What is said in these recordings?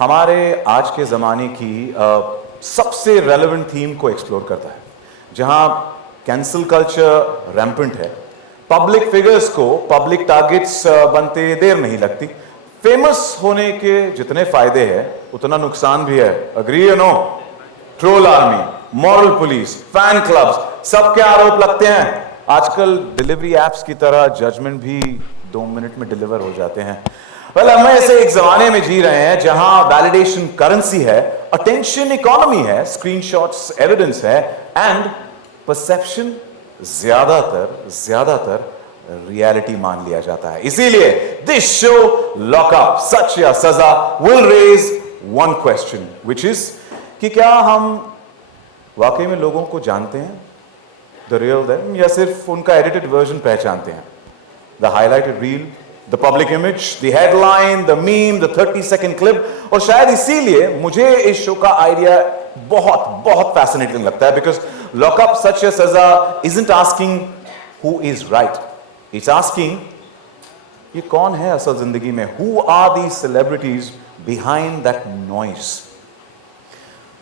हमारे आज के ज़माने की सबसे रेलेवेंट थीम को एक्सप्लोर करता है, जहां कैंसल कल्चर रैम्पेंट है। पब्लिक फिगर्स को पब्लिक टारगेट्स बनते देर नहीं लगती। फेमस होने के जितने फायदे हैं उतना नुकसान भी है। अग्री या no? Troll army, moral police, fan clubs, सबके आरोप लगते हैं। आजकल डिलीवरी एप्स की तरह जजमेंट भी 2 मिनट में डिलीवर हो जाते हैं। वेल, हम ऐसे एक जमाने में जी रहे हैं जहां वैलिडेशन करेंसी है, अटेंशन इकोनॉमी है, स्क्रीनशॉट्स एविडेंस है एंड परसेप्शन ज्यादातर रियलिटी मान लिया जाता है। इसीलिए दिस शो लॉकअप सच या सजा will raise one question which is कि क्या हम वाकई में लोगों को जानते हैं, द रियल देम, या सिर्फ उनका एडिटेड वर्जन पहचानते हैं? The highlighted reel, the public image, the headline, the meme, the 30-second clip. और शायद इसीलिए मुझे इस शो का आइडिया बहुत फैसिनेटिंग लगता है, बिकॉज लॉकअप सच या सजा isn't asking who is right, it's asking ये कौन है असल जिंदगी में? Who are these celebrities behind that noise?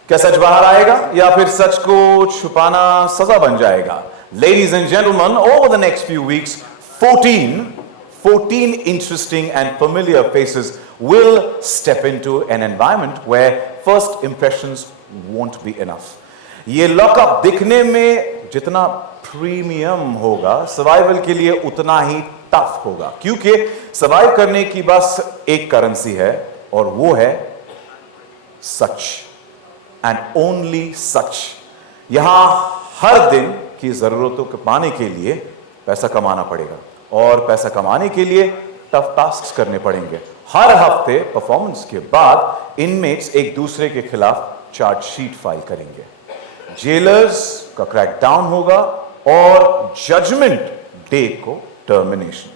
क्या सच बाहर आएगा या फिर सच को छुपाना सजा बन जाएगा? Ladies and gentlemen, over the next few weeks, 14 interesting and familiar faces will step into an environment where first impressions won't be enough. ये लॉकअप दिखने में जितना प्रीमियम होगा, सर्वाइवल के लिए उतना ही टफ होगा, क्योंकि सर्वाइव करने की बस एक करेंसी है और वो है सच, एंड ओनली सच। यहां हर दिन की जरूरतों को पाने के लिए पैसा कमाना पड़ेगा और पैसा कमाने के लिए टफ टास्क करने पड़ेंगे। हर हफ्ते परफॉर्मेंस के बाद इनमेट्स एक दूसरे के खिलाफ चार्जशीट फाइल करेंगे। जेलर्स का क्रैकडाउन होगा और जजमेंट डे को टर्मिनेशन।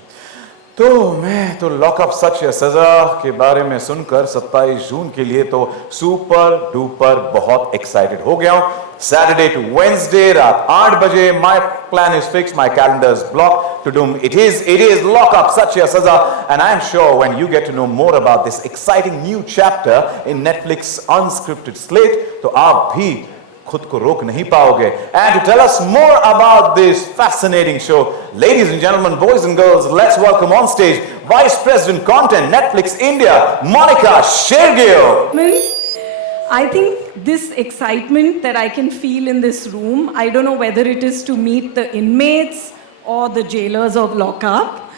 तो मैं तो लॉकअप सच या सजा के बारे में सुनकर 27 जून के लिए तो सुपर डुपर बहुत एक्साइटेड हो गया हूं। Saturday to Wednesday रात 8 बजे, my plan is fixed, my calendar is blocked to doom. It is lockup such ya saza, and I am sure when you get to know more about this exciting new chapter in Netflix unscripted slate, तो आप भी खुद को रोक नहीं पाओगे। And to tell us more about this fascinating show, ladies and gentlemen, boys and girls, let's welcome on stage Vice President Content, Netflix India, Monica Shergill. I think this excitement that I can feel in this room, I don't know whether it is to meet the inmates or the jailers of lockup,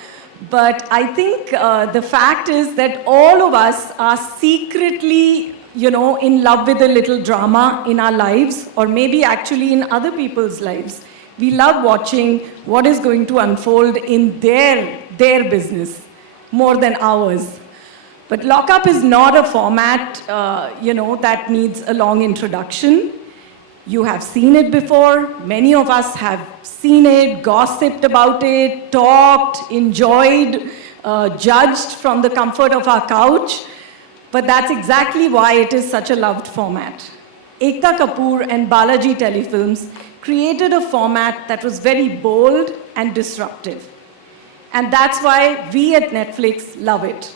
but I think the fact is that all of us are secretly, in love with a little drama in our lives, or maybe actually in other people's lives. We love watching what is going to unfold in their business more than ours. But lockup is not a format, that needs a long introduction. You have seen it before. Many of us have seen it, gossiped about it, talked, enjoyed, judged from the comfort of our couch. But that's exactly why it is such a loved format. Ekta Kapoor and Balaji Telefilms created a format that was very bold and disruptive. And that's why we at Netflix love it.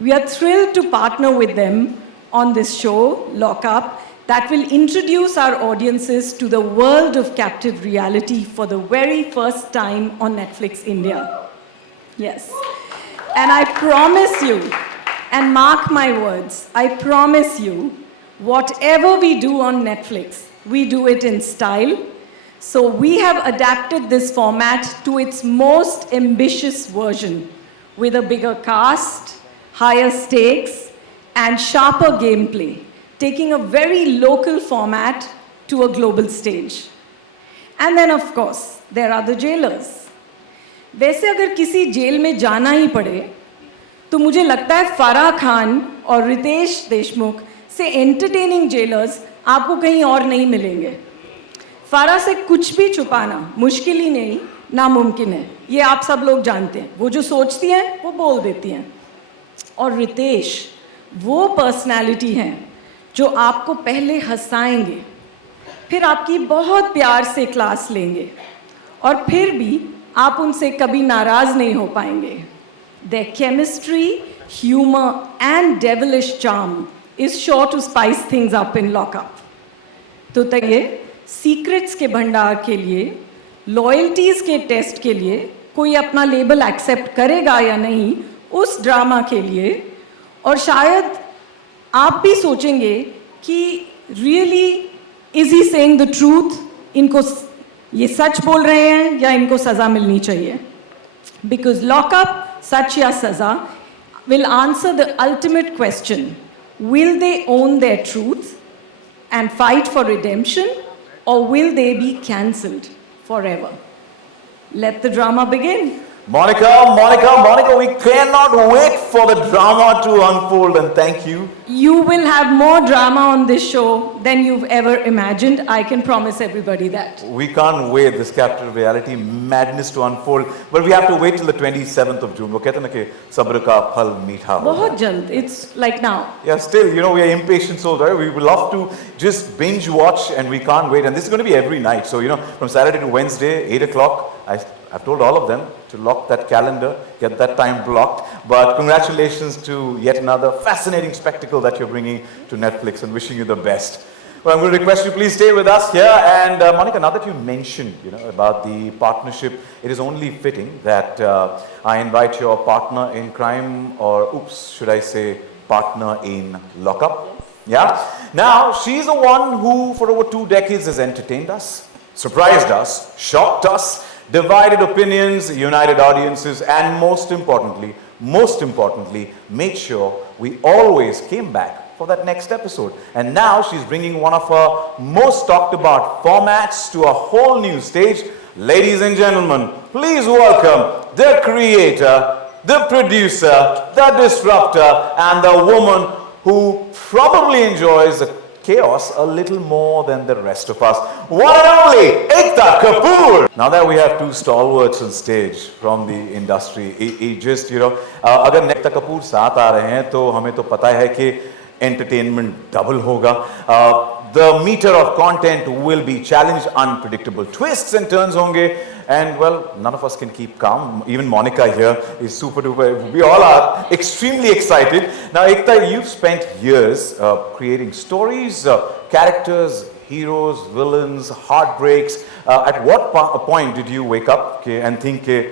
We are thrilled to partner with them on this show, Lockup, that will introduce our audiences to the world of captive reality for the very first time on Netflix India. Yes. And I promise you, and mark my words, I promise you, whatever we do on Netflix, we do it in style. So we have adapted this format to its most ambitious version with a bigger cast, higher stakes, and sharper gameplay, taking a very local format to a global stage. And then, of course, there are the jailers. वैसे अगर किसी jail में जाना ही पड़े, तो मुझे लगता है फराह खान और रितेश देशमुख से एंटरटेनिंग जेलर्स आपको कहीं और नहीं मिलेंगे। फराह से कुछ भी छुपाना मुश्किल ही नहीं, नामुमकिन है। ये आप सब लोग जानते हैं। वो जो सोचती हैं, वो बोल देती हैं। और रितेश वो पर्सनालिटी हैं जो आपको पहले हंसाएंगे, फिर आपकी बहुत प्यार से क्लास लेंगे और फिर भी आप उनसे कभी नाराज़ नहीं हो पाएंगे। Their chemistry, humor and devilish charm is sure to spice things up in lockup. तो ये सीक्रेट्स के भंडार के लिए, लॉयल्टीज के टेस्ट के लिए कोई अपना लेबल एक्सेप्ट करेगा या नहीं उस ड्रामा के लिए, और शायद आप भी सोचेंगे कि really is he saying the truth, इनको ये सच बोल रहे हैं या इनको सजा मिलनी चाहिए. बिकॉज लॉकअप, सच या सजा, will answer the ultimate question: will they own their truth and fight for redemption, or will they be cancelled forever? Let the drama begin. Monica, we cannot wait for the drama to unfold, and thank you. You will have more drama on this show than you've ever imagined. I can promise everybody that. We can't wait this captive reality madness to unfold, but we have to wait till the 27th of June. वो कहते हैं ना कि सब्र का फल मीठा होगा. बहुत जल्द. It's like now. Yeah, still, you know, we are impatient souls, right? We would love to just binge watch, and we can't wait. And this is going to be every night. So, you know, from Saturday to Wednesday, 8 o'clock, I've told all of them to lock that calendar, get that time blocked. But congratulations to yet another fascinating spectacle that you're bringing to Netflix, and wishing you the best. Well, I'm going to request you please stay with us here. And Monica, now that you mentioned, you know, about the partnership, it is only fitting that I invite your partner in crime, or oops, should I say partner in lockup? Yeah. Now, she's the one who for over 2 decades has entertained us, surprised us, shocked us, divided opinions, united audiences, and most importantly, made sure we always came back for that next episode. And now she's bringing one of her most talked about formats to a whole new stage. Ladies and gentlemen, please welcome the creator, the producer, the disruptor, and the woman who probably enjoys the chaos a little more than the rest of us. One and only Ekta Kapoor. Now that we have 2 stalwarts on stage from the industry, it just, you know, अगर Ekta Kapoor साथ आ रहे हैं तो हमें तो पता है कि entertainment double होगा. The meter of content will be challenged, unpredictable twists and turns होंगे, and well, none of us can keep calm. Even Monica here is super duper. We all are extremely excited. Now, Ekta, you've spent years creating stories, characters, heroes, villains, heartbreaks. At what point did you wake up and think कि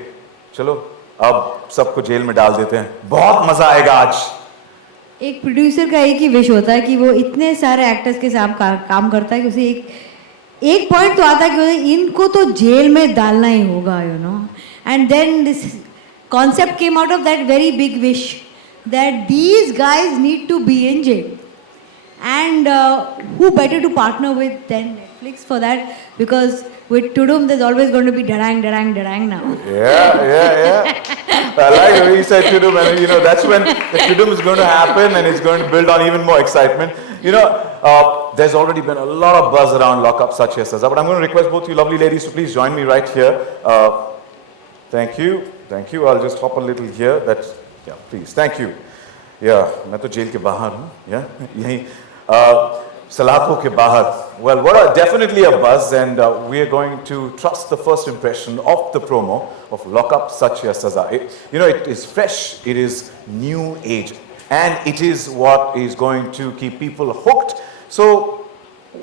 चलो अब सबको jail में डाल देते हैं, बहुत मजा आएगा आज? एक प्रोड्यूसर का एक ही विश होता है कि वो इतने सारे एक्टर्स के साथ काम करता है कि उसे एक पॉइंट तो आता है कि इनको तो जेल में डालना ही होगा, you know. And then this concept came out of that very big wish that these guys need to be in jail. And who better to partner with than Netflix for that? Because with Tudum, there's always going to be darang now. Yeah. I like the way you said Tudum, and you know that's when the Tudum is going to happen, and it's going to build on even more excitement. You know, there's already been a lot of buzz around Lockup, such as but I'm going to request both you lovely ladies to please join me right here. Thank you. I'll just hop a little here. Please. Thank you. Yeah, मैं तो jail के बाहर हूँ. Yeah, यहीं सलाखों के बाहर. Well, definitely a buzz, and we are going to trust the first impression of the promo of Lockup, Sach Ya Saza. You know, it is fresh, it is new age, and it is what is going to keep people hooked. So,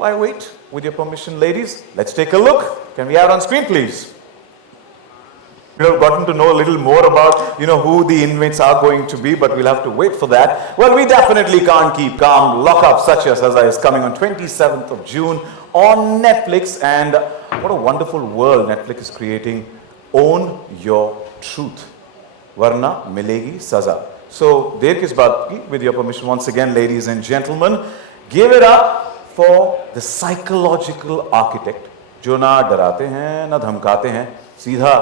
why wait? With your permission, ladies, let's take a look. Can we have it on screen, please? We have gotten to know a little more about, you know, who the inmates are going to be, but we'll have to wait for that. Well, we definitely can't keep calm. Lockup, Sach Ya Saza is coming on 27th of June on Netflix, and what a wonderful world Netflix is creating. Own your truth, warna milegi saza. So, der kis baat ki, with your permission once again, ladies and gentlemen, give it up for the psychological architect, जो ना डराते हैं ना धमकाते हैं, सीधा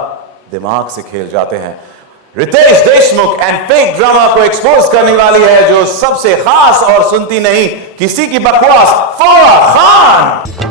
दिमाग से खेल जाते हैं. Riteish Deshmukh and fake drama को एक्सपोज करने वाली है जो सबसे खास और सुनती नहीं किसी की बकवास, Farah Khan.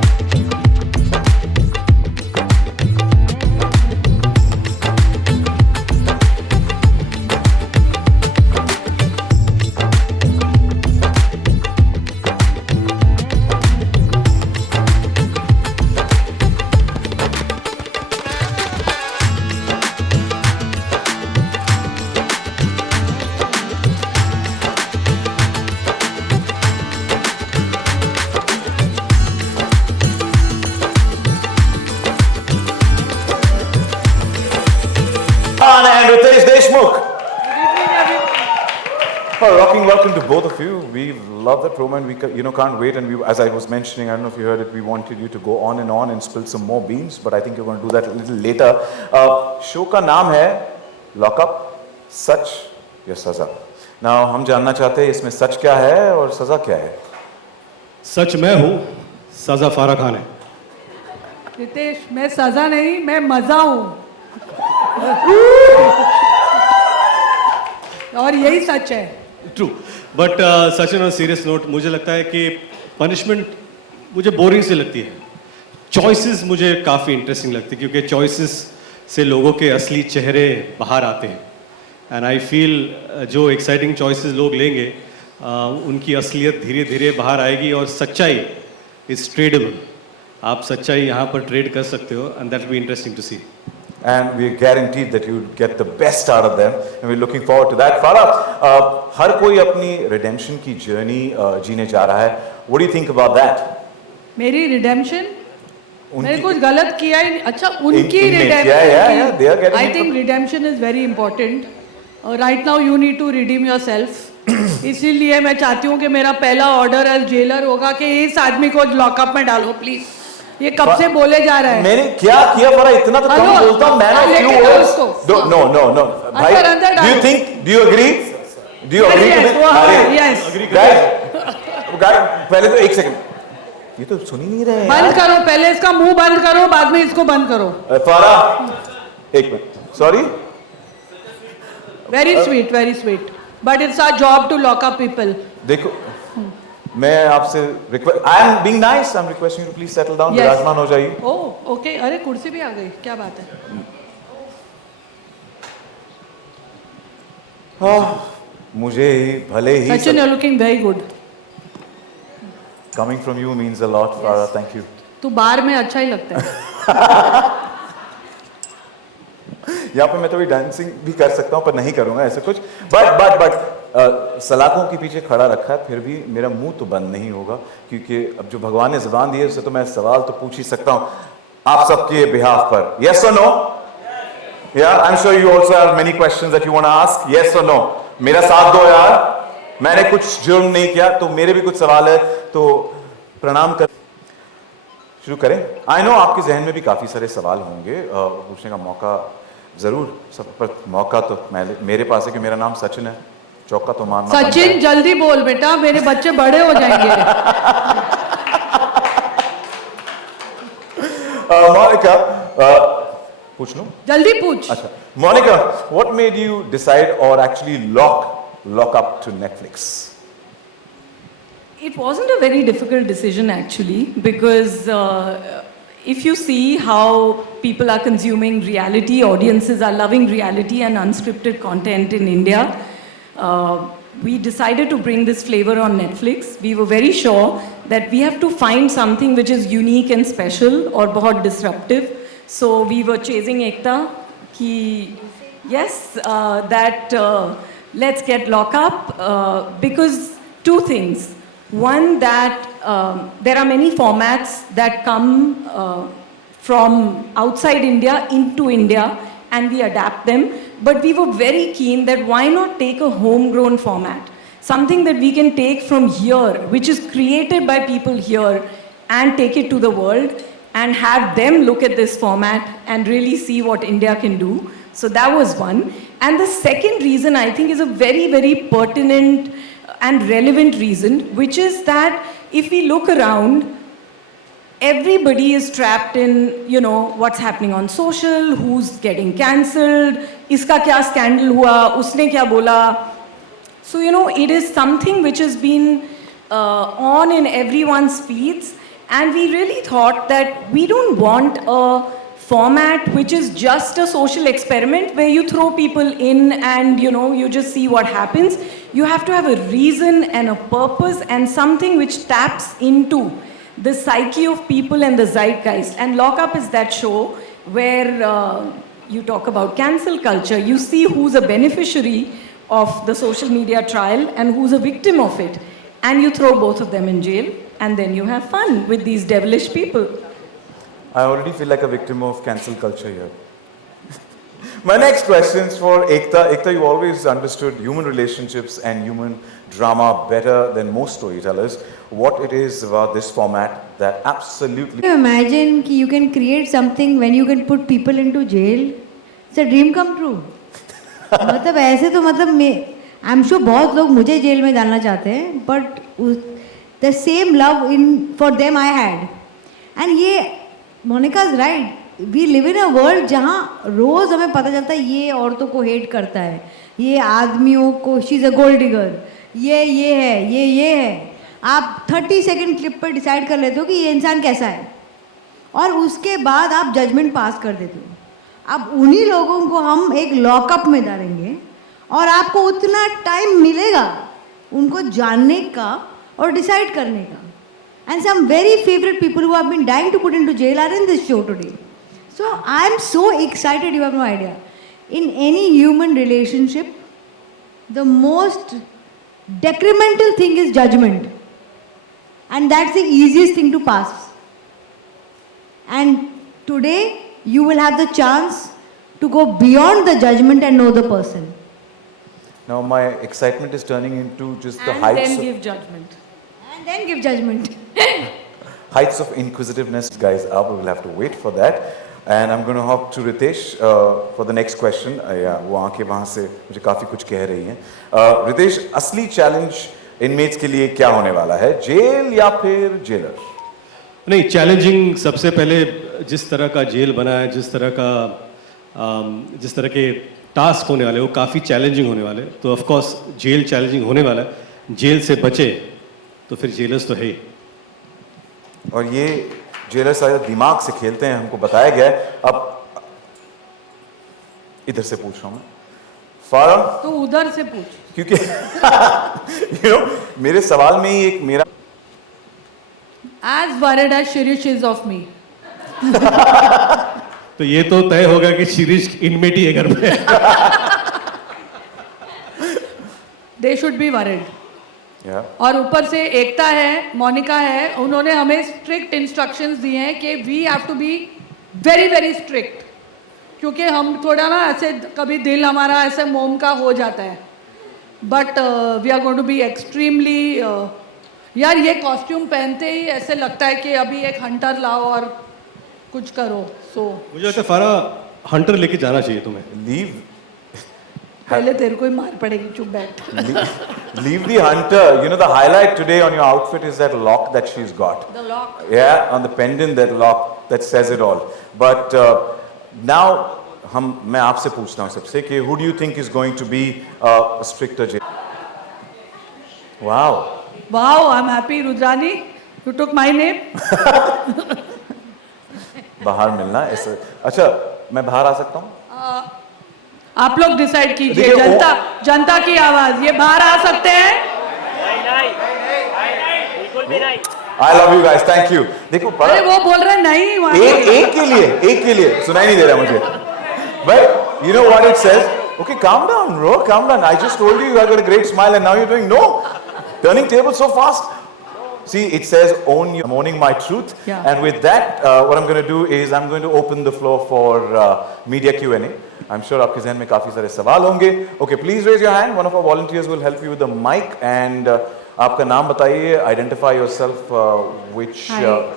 Well, rocking welcome to both of you. We love that promo and we can't wait. And we, as I was mentioning, I don't know if you heard it, we wanted you to go on and spill some more beans, but I think you're going to do that a little later. Show का नाम है lockup, सच या सजा. Now हम जानना चाहते हैं इसमें सच क्या है और सजा क्या है. सच मैं हूँ, सजा फारा खान है. रितेश, मैं सजा नहीं, मैं मजा हूँ. और यही सच है. True, but such on a serious note, मुझे लगता है कि पनिशमेंट मुझे बोरिंग से लगती है. चॉइसेस मुझे काफ़ी इंटरेस्टिंग लगती है, क्योंकि चॉइसेस से लोगों के असली चेहरे बाहर आते हैं. एंड आई फील जो एक्साइटिंग चॉइसेस लोग लेंगे उनकी असलियत धीरे धीरे बाहर आएगी और सच्चाई इज ट्रेडेबल. आप सच्चाई यहाँ पर ट्रेड कर सकते हो and that will be interesting to see. And we are guaranteed that you get the best out of them, and we're looking forward to that. Farah, हर कोई अपनी redemption की journey जीने जा रहा है. What do you think about that? मेरी redemption, मैंने कुछ गलत किया ही नहीं. अच्छा, उनकी yeah, redemption, they are getting I it think from- redemption is very important. Right now you need to redeem yourself. इसीलिए मैं चाहती हूँ कि मेरा पहला ऑर्डर एज जेलर होगा कि इस आदमी को लॉकअप में डालो प्लीज. ये कब से बोले जा रहा है. मैंने क्या किया फराह, इतना तो कम हेलो, बोलता हूँ. मैन ऑफ लेके फ्यू जाओ वर्ड्स. उसको. No. भाई, अंदर do you डालो. think, do you agree? Do you agree to Yes, this? वो हाँ, अरे, yes. guys, पहले तो एक सेकंड, ये तो सुन ही नहीं रहे हैं बंद यार. करो, पहले इसका मुंह बंद करो, बाद में इसको बंद करो. फराह, एक minute, sorry. Very sweet. But it's our job to lock up people. देखो, मैं आपसे request, I am being nice, I am requesting you to please settle down. Yes. विराजमान हो जाइए. Oh okay. अरे कुर्सी भी आ गई, क्या बात है. मुझे भले ही Sachin, you are looking very good. Coming from you means a lot. Farah, thank you. तू बाहर में अच्छा ही लगता है. यहाँ पे मैं थोड़ी डांसिंग भी कर सकता हूँ, पर नहीं करूंगा ऐसे कुछ. बट सलाखों के पीछे खड़ा रखा है, फिर भी मेरा मुंह तो बंद नहीं होगा, क्योंकि अब जो भगवान ने जुबान दी है उससे तो मैं सवाल तो पूछ ही सकता हूँ आप सबके बिहाफ पर. यस और नो? या I am sure you also have many questions that you want to ask. Yes और नो? मेरा साथ दो यार, मैंने कुछ जुर्म नहीं किया, तो मेरे भी कुछ सवाल है, तो प्रणाम कर शुरू करें. आई नो आपके जहन में भी काफी सारे सवाल होंगे, पूछने का मौका जरूर सब, पर मौका तो मेरे पास है कि मेरा नाम सचिन है. चौका तो मारना बनता है. सचिन, जल्दी बोल बेटा, मेरे बच्चे बड़े हो जाएंगे. मोनिका, पूछ लूं? जल्दी पूछ. अच्छा, Monika, what made you decide or actually lock up to Netflix? It wasn't a very difficult decision actually, because if you see how people are consuming reality, audiences are loving reality and unscripted content in India, we decided to bring this flavor on Netflix. We were very sure that we have to find something which is unique and special or बहुत disruptive. So we were chasing Ekta ki yes, that let's get lock up because two things. One, that there are many formats that come from outside India into India and we adapt them. But we were very keen that why not take a homegrown format? Something that we can take from here, which is created by people here, and take it to the world and have them look at this format and really see what India can do. So that was one. And the second reason I think is a very, very pertinent and relevant reason, which is that if we look around, everybody is trapped in, you know, what's happening on social, who's getting cancelled, iska kya scandal hua, usne kya bola. So, you know, it is something which has been on in everyone's feeds, and we really thought that we don't want a format which is just a social experiment where you throw people in and, you know, you just see what happens. You have to have a reason and a purpose and something which taps into the psyche of people and the zeitgeist. And Lock Up is that show where you talk about cancel culture. You see who's a beneficiary of the social media trial and who's a victim of it. And you throw both of them in jail, and then you have fun with these devilish people. I already feel like a victim of cancel culture here. My next question is for Ekta. Ekta, you always understood human relationships and human drama better than most storytellers. What it is about this format that absolutely... Can you imagine कि you can create something when you can put people into jail? It's a dream come true. मतलब ऐसे तो मतलब मैं I'm sure बहुत लोग मुझे jail में डालना चाहते हैं, but the same love in for them I had. And ये Monica's right. We live in a world जहाँ रोज हमें पता चलता है ये औरतों को हेट करता है, ये आदमियों को she's a gold digger, ये है, ये है. आप 30 सेकंड क्लिप पर डिसाइड कर लेते हो कि ये इंसान कैसा है, और उसके बाद आप जजमेंट पास कर देते हो. अब उन्हीं लोगों को हम एक लॉकअप में डालेंगे और आपको उतना टाइम मिलेगा उनको जानने का और डिसाइड करने का. And some very favorite people who have been dying to put into jail are in this show today. So I am so excited, you have no idea. In any human relationship, the most detrimental thing is judgment. And that's the easiest thing to pass. And today, you will have the chance to go beyond the judgment and know the person. Now my excitement is turning into just the And heights then of... give judgment. And then give judgment. heights of inquisitiveness, guys. I will have to wait for that. And I'm going to hop to Ritesh for the next question. वो आंखें वहाँ से मुझे काफ़ी कुछ कह रही हैं. Ritesh, असली चैलेंज इनमेट्स के लिए क्या होने वाला है? जेल या फिर जेलर? नहीं, चैलेंजिंग सबसे पहले जिस तरह का जेल बना है, जिस तरह के टास्क होने वाले वो काफ़ी चैलेंजिंग होने वाले. तो ऑफ कोर्स जेल चैलेंजिंग होने वाला है. जेल से बचे तो फिर जेलर्स तो है ही. और ये जेलर सारे दिमाग से खेलते हैं, हमको बताया गया है. अब इधर से पूछ रहा हूं मैं, फारा, तो उधर से पूछ. क्योंकि मेरे सवाल में ही एक मेरा As worried as Shirish is of me. तो ये तो तय होगा कि शिरीष इनमेट ही है घर में. They should be worried. yeah. और ऊपर से एकता है, मोनिका है, उन्होंने हमें स्ट्रिक्ट इंस्ट्रक्शंस दिए हैं कि we have to be very very strict, क्योंकि हम थोड़ा ना ऐसे कभी दिल हमारा ऐसे मोम का हो जाता है. But we are going to be extremely. यार ये कॉस्ट्यूम पहनते ही ऐसे लगता है कि अभी एक हंटर लाओ और कुछ करो. सो मुझे लगता है फारा हंटर लेके जाना चाहिए तुम्हें. लीव पहले तेरे को ही मार पड़ेगी. चुप बैठ. leave the hunter. The highlight today on your outfit is that lock that she's got. The lock. Yeah, on the pendant, that lock that says it all. But now मैं आपसे पूछता हूँ सबसे कि who do you think is going to be a stricter jail? Wow. Wow, I'm happy, Rudrani. You took my name. बाहर मिलना ऐसा. अच्छा, मैं बाहर आ सकता हूँ? आप लोग डिसाइड कीजिए. देखिए, जनता की आवाज. ये बाहर आ सकते हैं? बिल्कुल भी नहीं. I love you guys. Thank you. देखो अरे वो बोल रहे नहीं वहाँ एक के लिए सुनाई नहीं दे रहा मुझे. But you know what it says? Okay, calm down, bro. Calm down. I just told you I got a great smile, and now you're doing no. Turning tables so fast. See, it says I'm owning my truth. Yeah. And with that, what I'm going to do is I'm going to open the floor for media Q&A. I'm sure आपके ज़हन में काफ़ी सारे सवाल होंगे. Okay, please raise your hand. One of our volunteers will help you with the mic. And आपका नाम बताइए, identify yourself, which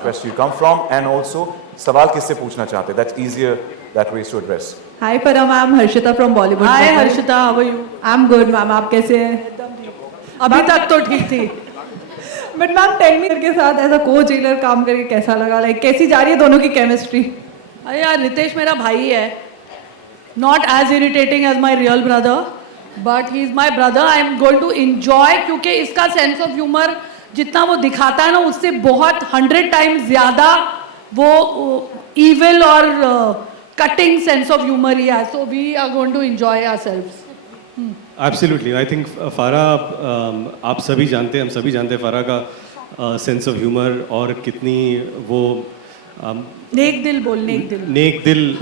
quest you come from, and also सवाल किससे पूछना चाहते हैं. That's easier that way to address. Hi Param, I'm Harshita from Bollywood. Hi Harshita, how are you? I'm good, ma'am. आप कैसे हैं? अभी तक तो ठीक थी. But ma'am, tell me के साथ ऐसा co-jailer काम करके कैसा लगा? Like कैसी जा रही है दोनों की chemistry? अरे यार, रितेश मेरा भाई है. Not as irritating as my real brother, but he is my brother. I am going to enjoy, क्योंकि इसका sense of humor जितना वो दिखाता है ना, उससे बहुत 100 times ज़्यादा वो evil और cutting sense of humor ही है. So we are going to enjoy ourselves. Absolutely. I think फारा, आप सभी जानते हैं, हम सभी जानते हैं फारा का सेंस ऑफ ह्यूमर और कितनी वो नेक दिल बोल, नेक दिल. नेक दिल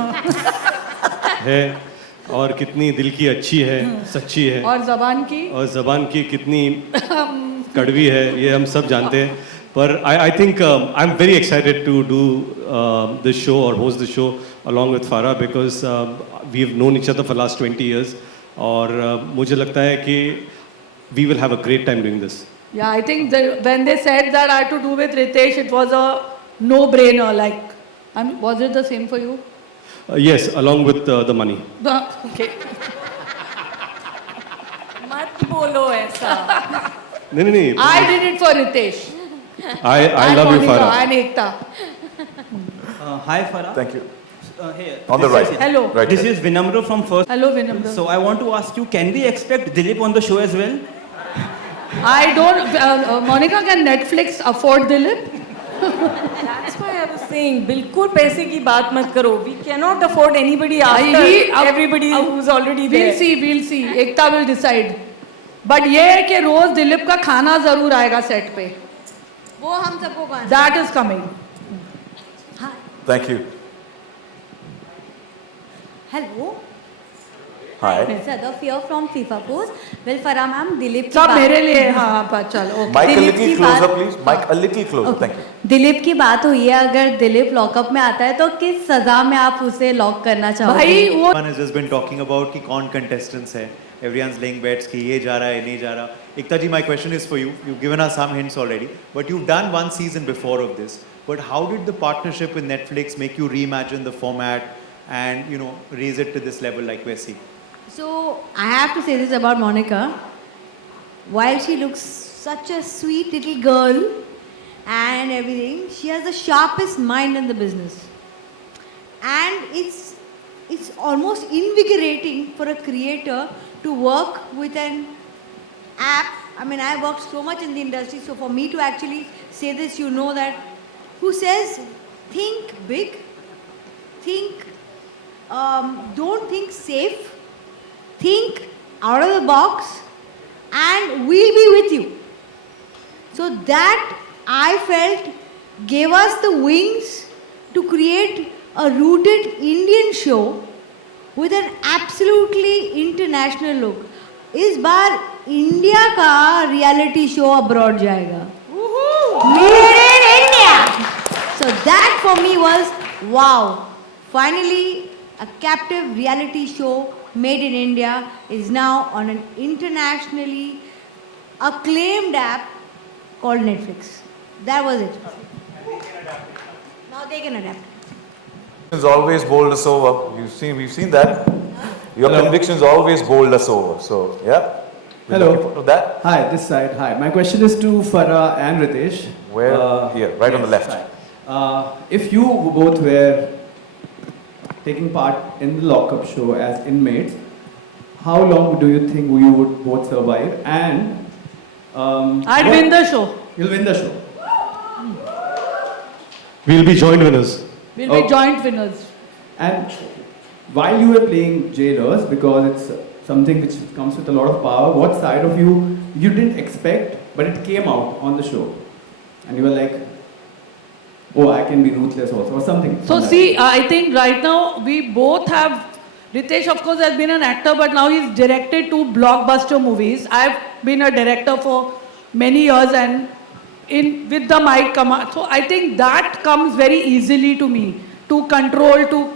है और कितनी दिल की अच्छी है, सच्ची है. और जबान की कितनी कड़वी है, ये हम सब जानते हैं. But I think I'm very excited to do this show or host the show along with Farah because we've known each other for the last 20 years. और मुझे लगता है कि we will have a great time doing this. Yeah, I think when they said that I had to do with Ritesh, it was a no-brainer. Like, was it the same for you? Yes, along with the money. Okay. मत बोलो ऐसा. नहीं. I did it for Ritesh. I and love you, Monica Farah. and Ekta. Hi Farah. Thank you. Hey, On the this right. is- Hello. Right. This is Vinamra from First. Hello, Vinamra. So I want to ask you, can we expect Dilip on the show as well? I don't. Monica, can Netflix afford Dilip? That's why I was saying, बिल्कुल पैसे की बात मत करो. We cannot afford anybody after everybody who's already there. We'll see. Ekta will decide. But ये है कि रोज दिलीप का खाना जरूर आएगा सेट पे. वो हम सबको गाना. That is coming. Thank you. Hello. Hi. It's Adafia from FIFA Post. Well, Farah ma'am, Dilip की सब बात- मेरे लिए हाँ पर चलो. Okay. Mic a Dilip little की closer, बात- please. Mic a little closer. Thank you. Dilip की बात हुई है, अगर दिलीप लॉकअप में आता है तो किस सजा में आप उसे लॉक करना चाहोगे? भाई वो Everyone has just been talking about कि कौन contestants है. Everyone's laying bets कि ये जा रहा है, नहीं जा रहा. Ekta ji, my question is for you. You've given us some hints already, but you've done one season before of this. But how did the partnership with Netflix make you reimagine the format and raise it to this level like we're seeing? So I have to say this about Monica. While she looks such a sweet little girl and everything, she has the sharpest mind in the business. And it's almost invigorating for a creator to work with an app. I mean, I worked so much in the industry, so for me to actually say this, you know that who says think big, think, don't think safe, think out of the box, and we'll be with you. So that I felt gave us the wings to create a rooted Indian show with an absolutely international look. इस बार India का reality show abroad जाएगा. Made in India. So that for me was wow. Finally, a captive reality show made in India is now on an internationally acclaimed app called Netflix. That was it. Now they can adapt. Convictions always bowled us over. We've seen that. Your convictions always bowled us over. So yeah. We're Hello. looking forward to that. Hi, this side. Hi. My question is to Farah and Ritesh. Where? Here, right on the left. Hi. If you both were taking part in the lockup show as inmates, how long do you think you would both survive? And I'd win the show. You'll win the show. We'll be joint winners. We'll be joint winners. And while you were playing jailers, because it's something which comes with a lot of power, what side of you didn't expect, but it came out on the show, and you were like, oh, I can be ruthless also, or something. So like see, I think right now we both have. Ritesh, of course, has been an actor, but now he's directed 2 blockbuster movies. I've been a director for many years, and with the mic command. So I think that comes very easily to me to control, to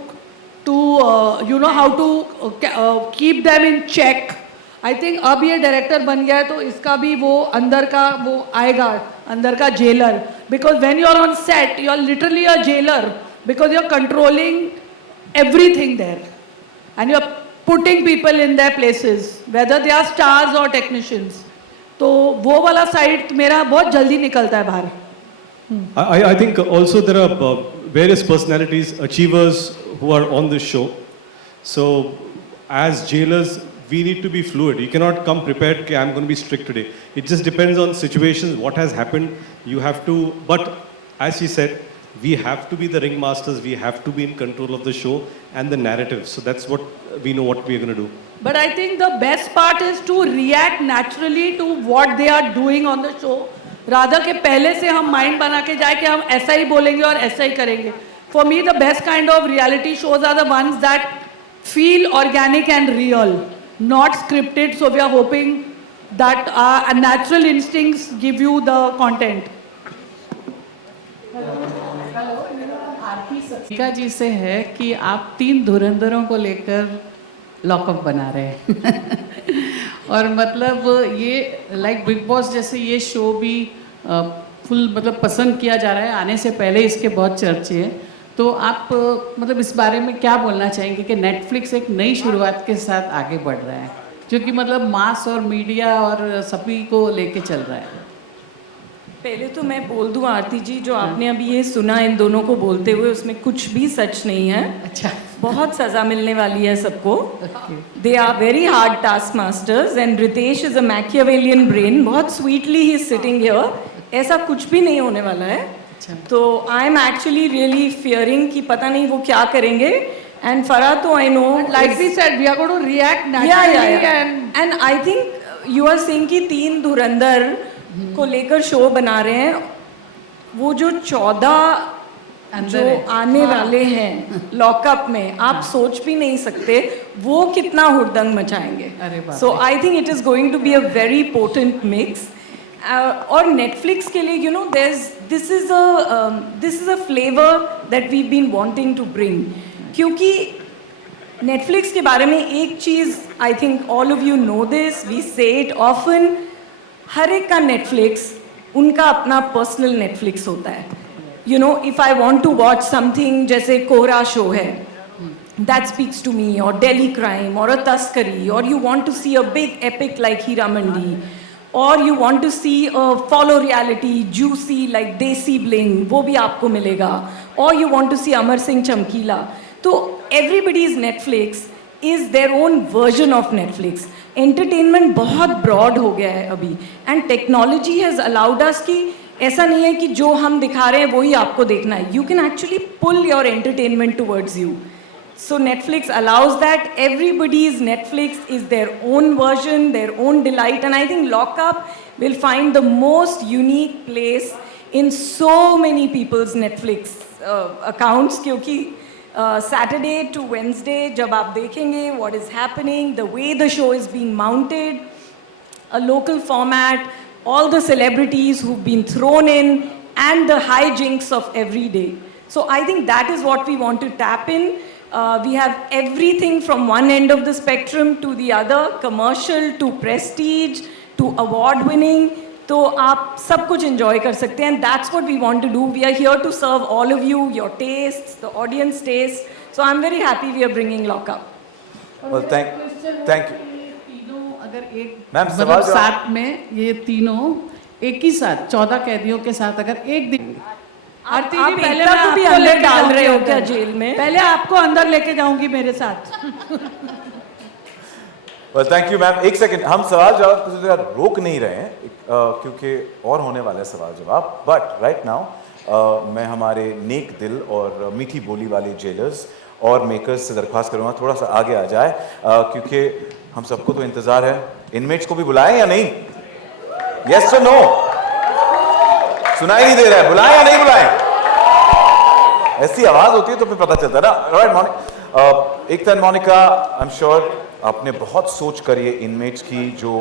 how to keep them in check. I think अब ये director बन गया है तो इसका भी वो अंदर का वो आएगा अंदर का jailer, because when you're on set you're literally a jailer because you're controlling everything there and you're putting people in their places whether they are stars or technicians. तो वो वाला side मेरा बहुत जल्दी निकलता है बाहर. I think also there are various personalities, achievers who are on this show. So as jailers, we need to be fluid. You cannot come prepared, okay, I'm going to be strict today. It just depends on situations, what has happened. You have to, but as she said, we have to be the ringmasters, we have to be in control of the show and the narrative. So that's what we know what we're going to do. But I think the best part is to react naturally to what they are doing on the show. Rather के पहले से हम mind बना के जाए कि हम ऐसा ही बोलेंगे और ऐसा ही करेंगे. For me, the best kind of reality shows are the ones that feel organic and real, not scripted. So we are hoping that our natural instincts give you the content. टीका जी से है कि आप 3 धुरंधरों को लेकर लॉकअप बना रहे हैं और मतलब ये लाइक बिग बॉस जैसे ये शो भी फुल मतलब पसंद किया जा रहा है, आने से पहले इसके बहुत चर्चे हैं, तो आप मतलब इस बारे में क्या बोलना चाहेंगे कि नेटफ्लिक्स एक नई शुरुआत के साथ आगे बढ़ रहा है, जो कि मतलब मास और मीडिया और सभी को लेके चल रहा है। पहले तो मैं बोल दूं आरती जी, जो आपने अभी ये सुना इन दोनों को बोलते हुए, उसमें कुछ भी सच नहीं है। अच्छा, बहुत सजा मिलने वाली है सबको। They are very hard task masters and Ritesh is a Machiavellian brain. बहुत sweetly he is sitting here, ऐसा कुछ भी नहीं होने वाला है। तो I am actually really fearing कि पता नहीं वो क्या करेंगे। एंड फरा तो I know like we said, we are going to react naturally and I think you are saying कि 3 धुरंधर को लेकर शो बना रहे हैं। वो जो 14 जो आने वाले हैं लॉकअप में, आप सोच भी नहीं सकते वो कितना हुड़दंग मचाएंगे। So I think it is going to be a very potent mix. और नेटफ्लिक्स के लिए you know this is a flavour that we been wanting to bring, क्योंकि नेटफ्लिक्स के बारे में एक चीज़ I think all of you know this, we say it often, हर एक का नेटफ्लिक्स उनका अपना पर्सनल नेटफ्लिक्स होता है। You know if I want to watch something, जैसे कोहरा शो है दैट स्पीक्स टू मी, और डेली क्राइम, और अ तस्करी, और you want to see a big epic like Heeramandi, और you want to see a follow reality juicy like Desi bling, वो भी आपको मिलेगा, और you want to see Amar Singh Chamkila. तो everybody's Netflix is their own version of Netflix. Entertainment बहुत broad हो गया है अभी, and technology has allowed us कि ऐसा नहीं है कि जो हम दिखा रहे हैं वही आपको देखना है। You can actually pull your entertainment towards you. So Netflix allows that. Everybody's Netflix is their own version, their own delight, and I think Lockup will find the most unique place in so many people's Netflix accounts, क्योंकि Saturday to Wednesday जब आप देखेंगे what is happening, the way the show is being mounted, a local format, all the celebrities who've been thrown in, and the hijinks of every day. So I think that is what we want to tap in. We have everything from one end of the spectrum to the other, commercial to prestige to award winning. तो आप सब कुछ enjoy कर सकते हैं, and that's what we want to do. We are here to serve all of you, your tastes, the audience tastes. So I'm very happy we are bringing Lockup. Well, thank you. तीनों अगर एक ma'am, मतलब सवाल जवाब- साथ में ये तीनों एक ही साथ 14 कैदियों के साथ अगर एक दिन आरती आप जी, पहले एकता मैं को भी आपको अंदर लेके डाल जाऊंगी रहे हो अंदर। क्या जेल में? पहले आपको अंदर लेके जाऊंगी मेरे साथ। Well, thank you, ma'am. एक सेकंड, हम सवाल जवाब किसी तरह रोक नहीं रहे हैं क्योंकि और होने वाले सवाल जवाब। बट राइट नाउ मैं हमारे नेक दिल और मीठी बोली वाले जेलर्स और मेकर्स से दरख्वास्त करूँगा थोड़ा सा आगे आ जाए, क्योंकि हम सबको तो इंतज़ार है। इनमेट्स को भी बुलाएं या नहीं? यस और नो? सुनाई नहीं दे रहा है, बुलाएं या नहीं बुलाएं? ऐसी आवाज होती है तो फिर पता चलता है ना। Right morning, Ekta and Monica, I am sure आपने बहुत सोच कर ये इनमेट्स की जो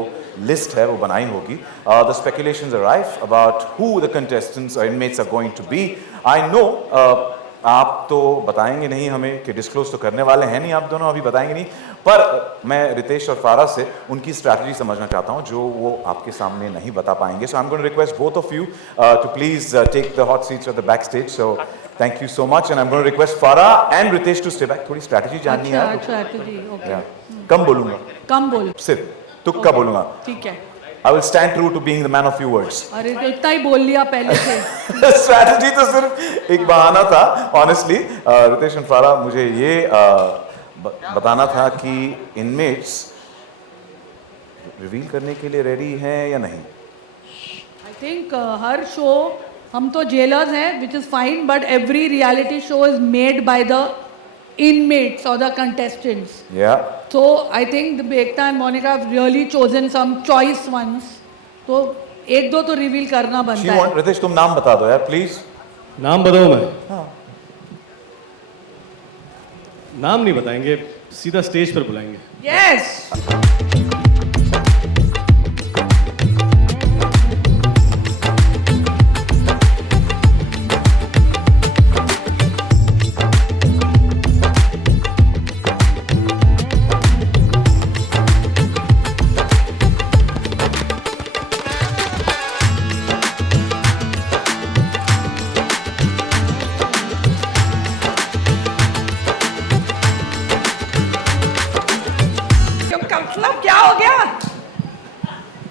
लिस्ट है वो बनाई होगी। The speculations are rife about who the contestants और inmates are going to be. I know आप तो बताएंगे नहीं हमें कि डिस्क्लोज तो करने वाले हैं नहीं, आप दोनों अभी बताएंगे नहीं, पर मैं रितेश और फारा से उनकी स्ट्रैटेजी समझना चाहता हूं जो वो आपके सामने नहीं बता पाएंगे। So I am going to request both of you to please take the hot seats at the back stage. So thank you so much, and I am going to request Farah and Ritesh to stay back. थोड़ी strategy जाननी है। अच्छा जी, okay. कम बोलूंगा, कम बोल, सिर्फ तुक्का बोलूंगा। ठीक है। I will stand true to being the man of few words. अरे तो इतना ही बोल लिया पहले से। स्ट्रैटेजी तो सिर्फ एक बहाना था ऑनेस्टली। रितेश एंड फारा, मुझे ये बताना था कि इनमेट्स रिवील करने के लिए रेडी हैं या नहीं। आई थिंक हर शो, हम तो जेलर्स हैं which is fine, but every reality show is made by the inmates or the contestants. Yeah. So I think the Ekta and Monica have really chosen some choice ones. तो एक दो तो reveal करना बनता है। रितेश तुम नाम बता दो यार प्लीज। नाम बताऊं मैं? हाँ। नाम नहीं बताएंगे, सीधा स्टेज पर बुलाएंगे। Yes.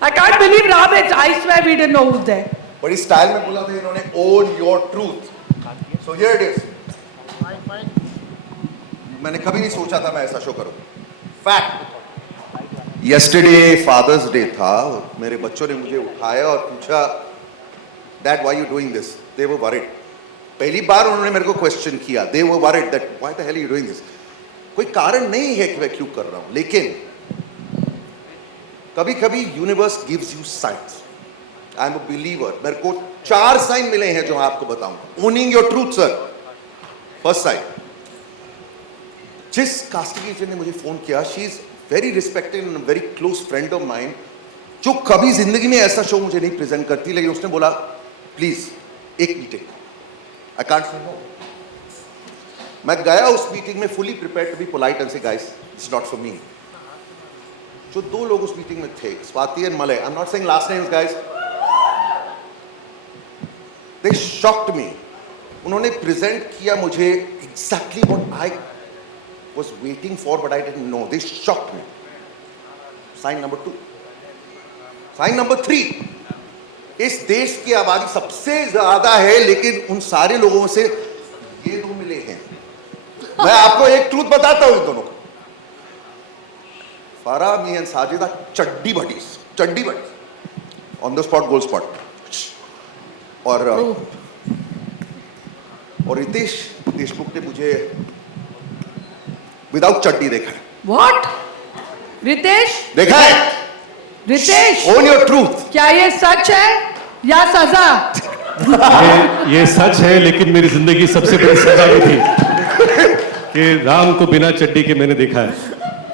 I can't believe Ram, I swear we didn't know who's there. बड़ी स्टाइल में बोला था इन्होंने own your truth. So here it is. मैंने कभी नहीं सोचा था मैं ऐसा शो करूं. Fact. Yesterday Father's Day था. मेरे बच्चों ने मुझे उठाया और पूछा, Dad, why are you doing this? They were worried. पहली बार उन्होंने मेरे को क्वेश्चन किया. They were worried that why the hell are you doing this? कोई कारण नहीं है कि मैं क्यों कर रहा हूं, लेकिन कभी कभी universe gives you signs. I am a believer. मेरे को 4 साइन मिले हैं जो आपको बताऊंगा. Owning your truth sir. First sign, जिस कास्टिंग एजेंट ने मुझे फोन किया, she is very respected and very close friend of mine, जो कभी जिंदगी में ऐसा शो मुझे नहीं प्रेजेंट करती, लेकिन उसने बोला प्लीज एक meeting. I can't say no. मैं गया उस मीटिंग में fully prepared to be polite and say guys it's not for me. जो 2 लोग उस मीटिंग में थे, Swati and Malay, I am not saying last names guys, they shocked me. उन्होंने प्रेजेंट किया मुझे exactly what I was waiting for, but I didn't know. They shocked me. Sign number 2. Sign number 3, इस देश की आबादी सबसे ज्यादा है, लेकिन उन सारे लोगों से ये 2 मिले हैं. मैं आपको एक ट्रूथ बताता हूं इन दोनों को. फारा, मी and Sajida chaddi buddies on the spot, goal spot. और रितेश देशमुख ने मुझे विदाउट चड्डी देखा है. What? रितेश? देखा है. रितेश? Own your truth. क्या ये सच है या सजा? ये सच है, लेकिन मेरी जिंदगी सबसे बड़ी सजा भी थी कि राम को बिना चड्डी के मैंने देखा है.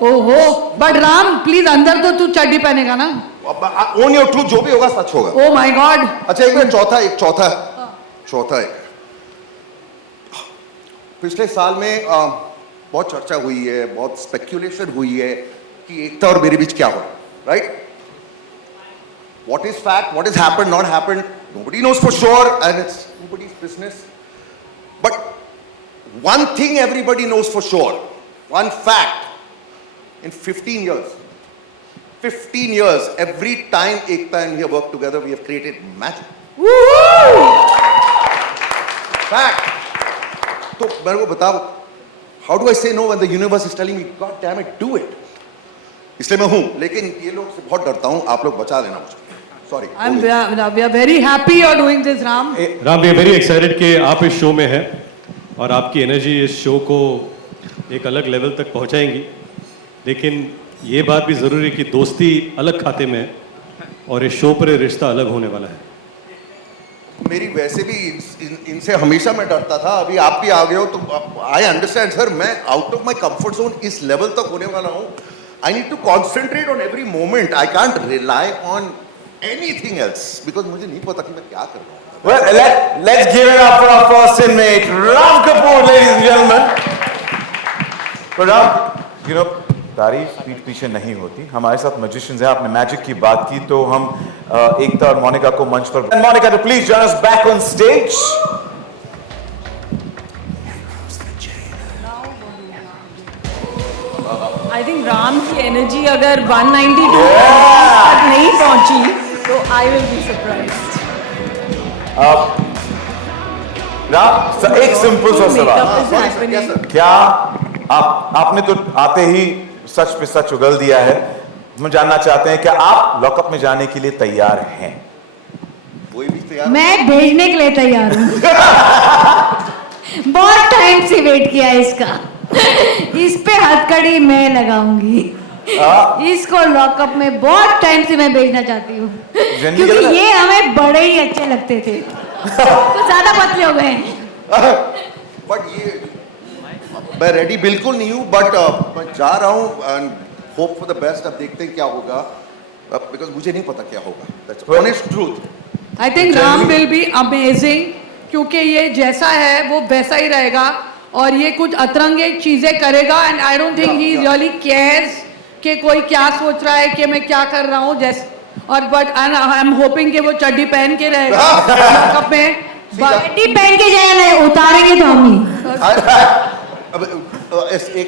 ओहो, बट राम प्लीज अंदर तो तू चड्डी पहनेगा ना. Own your truth. जो भी होगा सच होगा. Oh my God. अच्छा एक मिनट. चौथा है. पिछले साल में बहुत चर्चा हुई है, बहुत स्पेक्यूलेशन हुई है कि एकता और मेरे बीच क्या हो, right? What is fact? What has happened? Not happened? Nobody knows for sure, and it's nobody's business. But one thing everybody knows for sure, one fact. In 15 years, every time Ekta and we have worked together, we have created magic. Woo! Fact. तो मेरे को बताओ, how do I say no when the universe is telling me, God damn it, do it? इसलिए मैं हूं, लेकिन ये लोग से बहुत डरता हूं. आप लोग बचा देना मुझे. Sorry. We are very happy you are doing this, Ram. Ram, we are very excited कि आप इस शो में हैं और आपकी एनर्जी इस शो को एक अलग लेवल तक पहुंचाएंगी. लेकिन ये बात भी ज़रूरी है कि दोस्ती अलग खाते में है और इस शो पर ये रिश्ता अलग होने वाला है. मेरी वैसे भी इनसे हमेशा मैं डरता था. अभी आप भी आ गए हो तो आई अंडरस्टैंड सर. मैं out of my comfort zone इस लेवल तक होने वाला हूँ. I need to concentrate on every moment. I can't rely on anything else because मुझे नहीं पता कि मैं क्या कर रहा हूँ. Well, let's give it up for our first inmate, Ram Kapoor, ladies and gentlemen. So Ram, तारीफ पीठ पीछे नहीं होती. हमारे साथ मैजिशियंस हैं. आपने मैजिक की बात की तो हम एकता और मोनिका को मंच पर. Monika, to please join us back on stage. I think Ram की एनर्जी अगर 192 तक नहीं पहुंची तो I will be surprised. Ram, एक सिंपल सा सवाल. क्या आपने तो आते ही सच पे सच उगल दिया है. हम जानना चाहते हैं क्या आप लॉकअप में जाने के लिए तैयार हैं? कोई भी तैयार? मैं भेजने के लिए तैयार हूँ. बहुत टाइम से वेट किया है इसका. इस पे हथकड़ी मैं लगाऊंगी. इसको लॉकअप में बहुत टाइम से मैं भेजना चाहती हूँ क्योंकि ये हमें बड़े ही अच्छे लगते थे. तो ज्यादा पतले हो गए हैं. बट ये मैं रेडी बिल्कुल नहीं हूँ. बट मैं जा रहा हूँ and hope for the best. अब देखते हैं क्या होगा बिकॉज मुझे नहीं पता क्या होगा. That's honest truth. I think Ram will be amazing क्योंकि ये जैसा है वो वैसा ही रहेगा और ये कुछ अतरंगे चीजें करेगा. And I don't think he really cares कि कोई क्या सोच रहा है कि मैं क्या कर रहा हूँ. जैसे और बट आई एम होपिंग कि वो चड्डी पहन के रहेगा लॉकअप में. चड्डी पहन के जाएगा, उतारेंगे तो हम ही.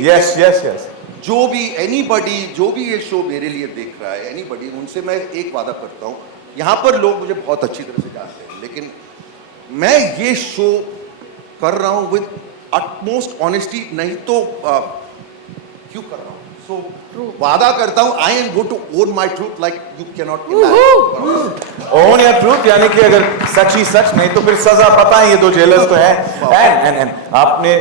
Yes. जो भी एनीबडी जो भी ये शो मेरे लिए देख रहा है एनीबडी उनसे मैं एक वादा करता हूँ, यहाँ पर लोग मुझे बहुत अच्छी तरह से जानते हैं, लेकिन मैं ये शो कर रहा हूँ विद अटमोस्ट ऑनेस्टी, नहीं तो क्यों कर रहा हूँ? सो वादा करता हूँ I am go to own my truth like you can not own your truth, यानी कि अगर सच ही सच, नहीं तो फिर सजा। पता है ये दो जेलर्स तो हैं। एंड आपने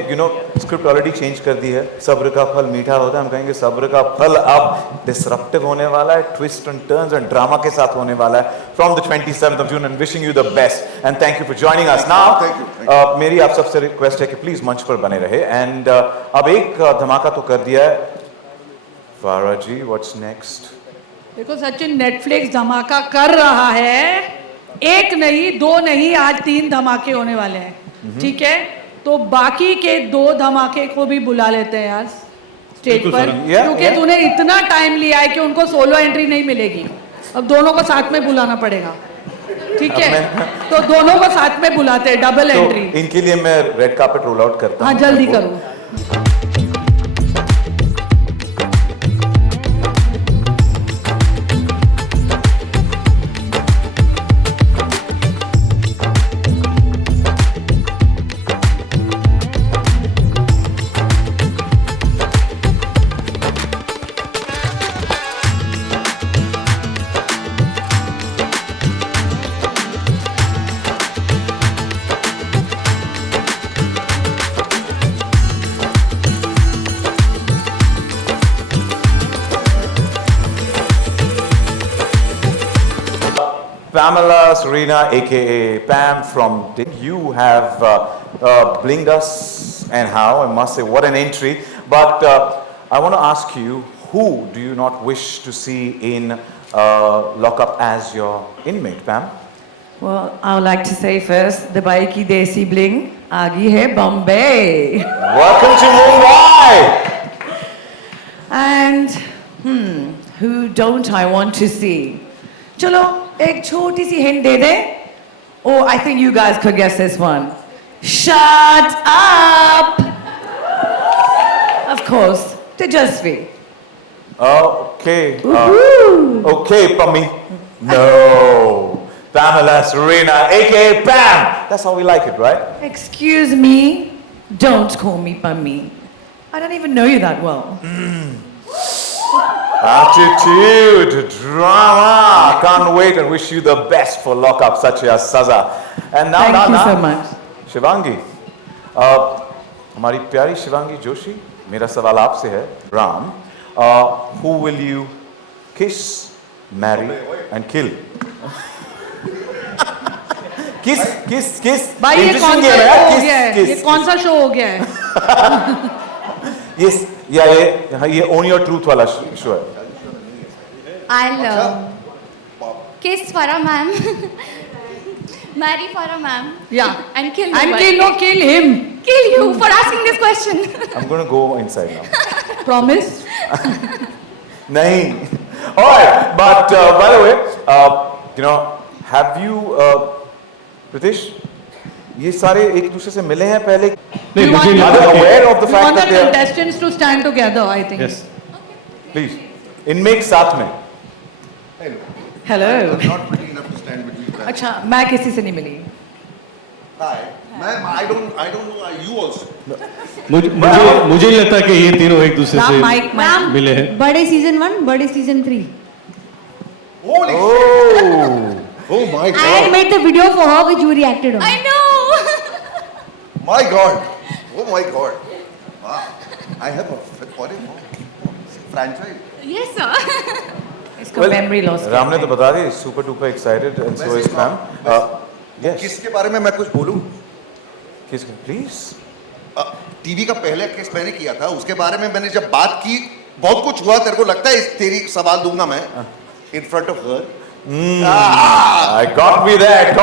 स्क्रिप्ट ऑलरेडी चेंज कर दी है। सब्र का फल मीठा होता है, हम कहेंगे सब्र का फल अब डिसरप्टिव होने वाला है, twist and turns and drama के साथ होने वाला है from the 27th of June, and wishing you the best and thank you for joining us now. मेरी आप सबसे रिक्वेस्ट है कि प्लीज मंच पर बने रहे। एंड अब एक धमाका तो कर दिया है, फारा जी व्हाट्स नेक्स्ट? देखो सचिन, नेटफ्लिक्स धमाका कर रहा है, एक नहीं दो नहीं, आज 3 धमाके होने वाले हैं, ठीक है? तो बाकी के 2 धमाके को भी बुला लेते हैं यार स्टेज पर, क्योंकि तूने इतना टाइम लिया है कि उनको सोलो एंट्री नहीं मिलेगी, अब दोनों को साथ में बुलाना पड़ेगा, ठीक है? तो दोनों को साथ में बुलाते हैं, डबल एंट्री। इनके लिए मैं रेड कार्पेट रोल आउट करता हूं। हाँ जल्दी करो। Pamela Serena, aka Pam from Dig. You have blinged us, and how, I must say, what an entry. But I want to ask you, who do you not wish to see in lockup as your inmate, Pam? Well, I would like to say first, Dubai ki desi bling, aagi hai Bombay. Welcome to Mumbai! And, who don't I want to see? Chalo, ek choti si hint de de. Oh, I think you guys could guess this one. Shut up! Of course, Tejasvi. Okay. Okay, Pammy. No. Pamela Serena, aka Pam. That's how we like it, right? Excuse me, don't call me Pammi. I don't even know you that well. Attitude, drama. Can't wait and wish you the best for lockup, Satya Saza. And now, Thank you so much. Shivangi, हमारी प्यारी शिवांगी जोशी, मेरा सवाल आपसे है, Ram, who will you kiss, marry and kill? किस भाई ये कौन सा शो हो गया है? ये कौन सा शो हो गया है? Yes, ये own your truth वाला शो है. I'll kiss Farah ma'am, marry Farah ma'am, Yeah. and kill And Dubai. kill him. Kill you for asking this question. I'm going to go inside now. Promise? नहीं. All right, but by the way, have you, Pritish, ये सारे एक दूसरे से मिले हैं पहले? नहीं, You want मुझे Are they aware of the You want fact the that they are? contestants to stand together, I think. Yes. Please, inmates साथ में. Hello. Not pretty enough to stand between them. अच्छा, मैं किसी से नहीं मिली. Hi, ma'am. I don't know. You also. मुझे ही लगता है कि ये तीनों एक दूसरे Ram, से mic. मिले हैं. बड़े सीजन 1, बड़े season 3. Holy Oh. Oh my I had God. made the video for her which you reacted on. I know. My God. Oh my God. Wow. I have a franchise. Yes sir. इसको memory loss. Ram ने तो बता दी, super duper excited and so is Pam. Yes. किसके बारे में मैं कुछ बोलूं? किसके? Please. टीवी का पहले केस मैंने किया था, उसके बारे में मैंने जब बात की, बहुत कुछ हुआ. तेरे को लगता है इस तेरी सवाल दूंगा मैं in front of her? I got me there.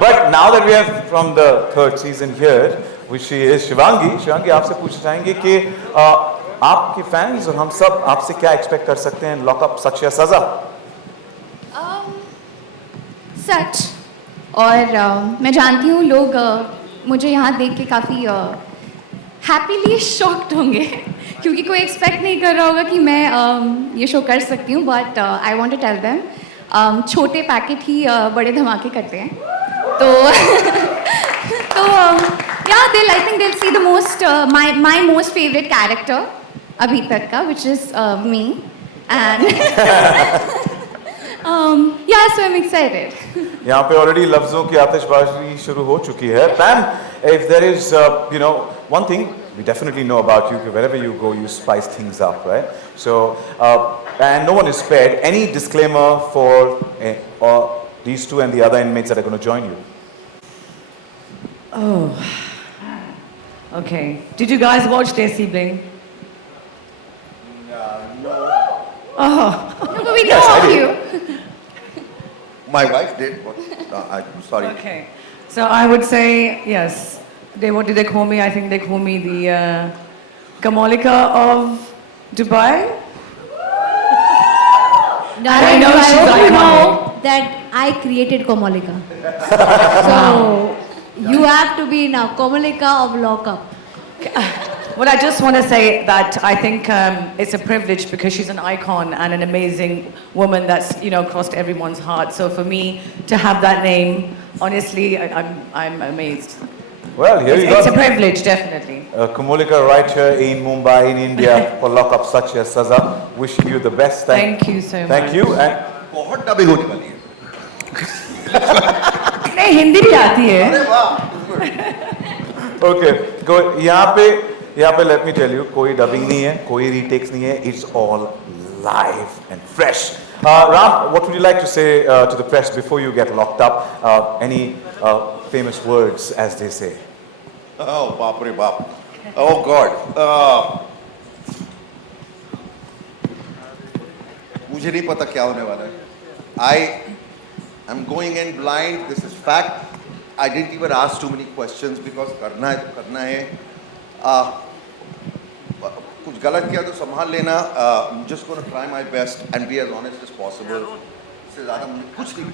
But now that we have from the 3rd season here, which is Shivangi आपसे पूछना चाहेंगे कि आपके फैंस और हम सब आपसे क्या एक्सपेक्ट कर सकते हैं लॉकअप सच या सजा? सच. और मैं जानती हूँ लोग मुझे यहाँ देख के काफ़ी हैप्पीली शॉक्ड होंगे क्योंकि कोई एक्सपेक्ट नहीं कर रहा होगा कि मैं ये शो कर सकती हूँ, but I want to tell them छोटे पैकेट ही बड़े धमाके करते हैं. तो तो या दिल आई थिंक दिल see the most my most favourite character अभी तक का, विच इज मी, एंड या सो आई एम एक्साइटेड. यहाँ पे ऑलरेडी लफ्जों की आतिशबाजी शुरू हो चुकी है. पैम, if there is one thing we definitely know about you, wherever you go you spice things up, right? So and no one is spared. Any disclaimer for these two and the other inmates that are going to join you? Oh, okay. Did you guys watch Desi Bling? No. Oh, No, but we know Yes, I of did. you. My wife did. What? I'm sorry. okay. So I would say yes. What did they call me? I think they call me the Kamalika of Dubai. I know I she's hope you iconic. know that I created Komalika. So you have to be now Komalika of Lockup. Well, I just want to say that I think it's a privilege because she's an icon and an amazing woman that's crossed everyone's heart. So for me to have that name, honestly, I'm amazed. Well, here you go. It's a privilege, definitely. Kamalika right here in Mumbai, in India, for Lockup Satya Saza. Wishing you the best. Thank you so much. Thank you. And बहुत dubbing होने वाली है. नहीं, हिंदी भी आती है. अरे वाह. okay, go. यहाँ पे let me tell you, कोई dubbing नहीं है, कोई retakes नहीं है. It's all live and fresh. Ram, what would you like to say to the press before you get locked up? Any famous words, as they say? Oh, बाप रे बाप. Oh God. मुझे नहीं पता क्या होने वाला है. I am going in blind. This is fact. I didn't even ask too many questions because करना है तो करना है. कुछ गलत किया तो संभाल लेना. I'm just going to try my best and be as honest as possible. इससे ज़्यादा मुझे कुछ नहीं.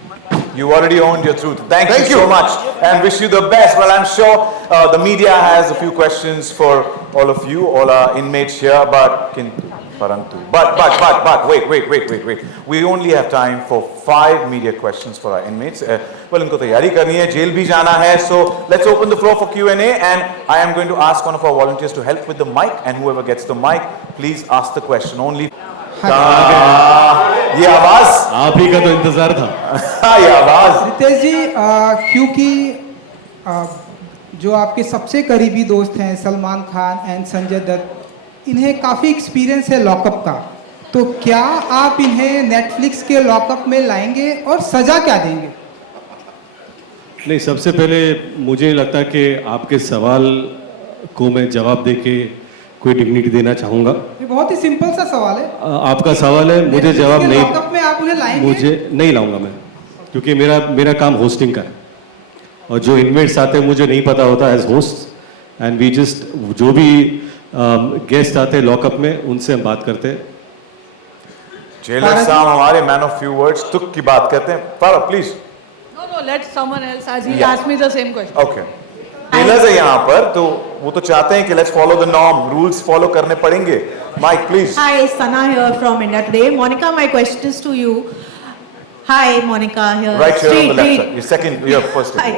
You already owned your truth. Thank you you so much and wish you the best. Well, I'm sure the media has a few questions for all of you, all our inmates here, but wait. We only have time for 5 media questions for our inmates. Well, इनको तैयारी करनी है, jail भी जाना है, so let's open the floor for Q&A and I am going to ask one of our volunteers to help with the mic and whoever gets the mic, please ask the question only. ये आवाज आप ही का तो इंतजार था. ये आवाज रितेश जी, क्योंकि जो आपके सबसे करीबी दोस्त हैं सलमान खान एंड संजय दत्त, इन्हें काफ़ी एक्सपीरियंस है लॉकअप का, तो क्या आप इन्हें नेटफ्लिक्स के लॉकअप में लाएंगे और सजा क्या देंगे? नहीं, सबसे पहले मुझे लगता है कि आपके सवाल को मैं जवाब देके कोई डिग्निटी देना चाहूँगा. ये बहुत ही सिंपल सा सवाल है. आपका सवाल है, मुझे जवाब नहीं. लॉकअप में आप उन्हें लाएंगे? मुझे नहीं लाऊंगा मैं, क्योंकि मेरा काम होस्टिंग का है और जो इन्वेट्स आते हैं मुझे नहीं पता होता as host, and we just जो भी गेस्ट आते हैं लॉकअप में उनसे हम बात करते हैं. जेलर साहब हमारे मैन ऑफ फ्यू वर्ड्स, तुक की बात करते हैं. Farooq please. No, let someone else as he Yeah. asked me the same question. Okay, jailers है यहाँ पर, तो वो तो चाहते हैं कि let's follow the norm, rules follow करने पड़ेंगे. Mic please. Hi, Sana here from India Today. Monica, my question is to you. Hi, Monica here. Right here on the left Straight. side. Your second, your first. Hi.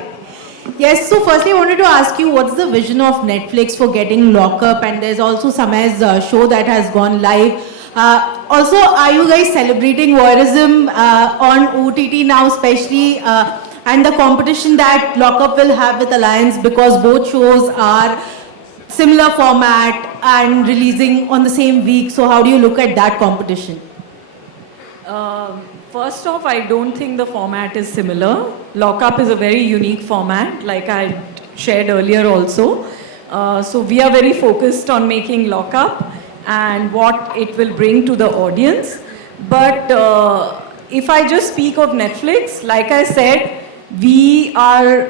Yes, so firstly I wanted to ask you what's the vision of Netflix for getting Lockup, and there's also Samay's show that has gone live. Also, are you guys celebrating voyeurism on OTT now, especially and the competition that Lockup will have with Alliance, because both shows are similar format and releasing on the same week, so how do you look at that competition? First off, I don't think the format is similar. Lockup is a very unique format, like I shared earlier also. So we are very focused on making Lockup and what it will bring to the audience. But if I just speak of Netflix, like I said, we are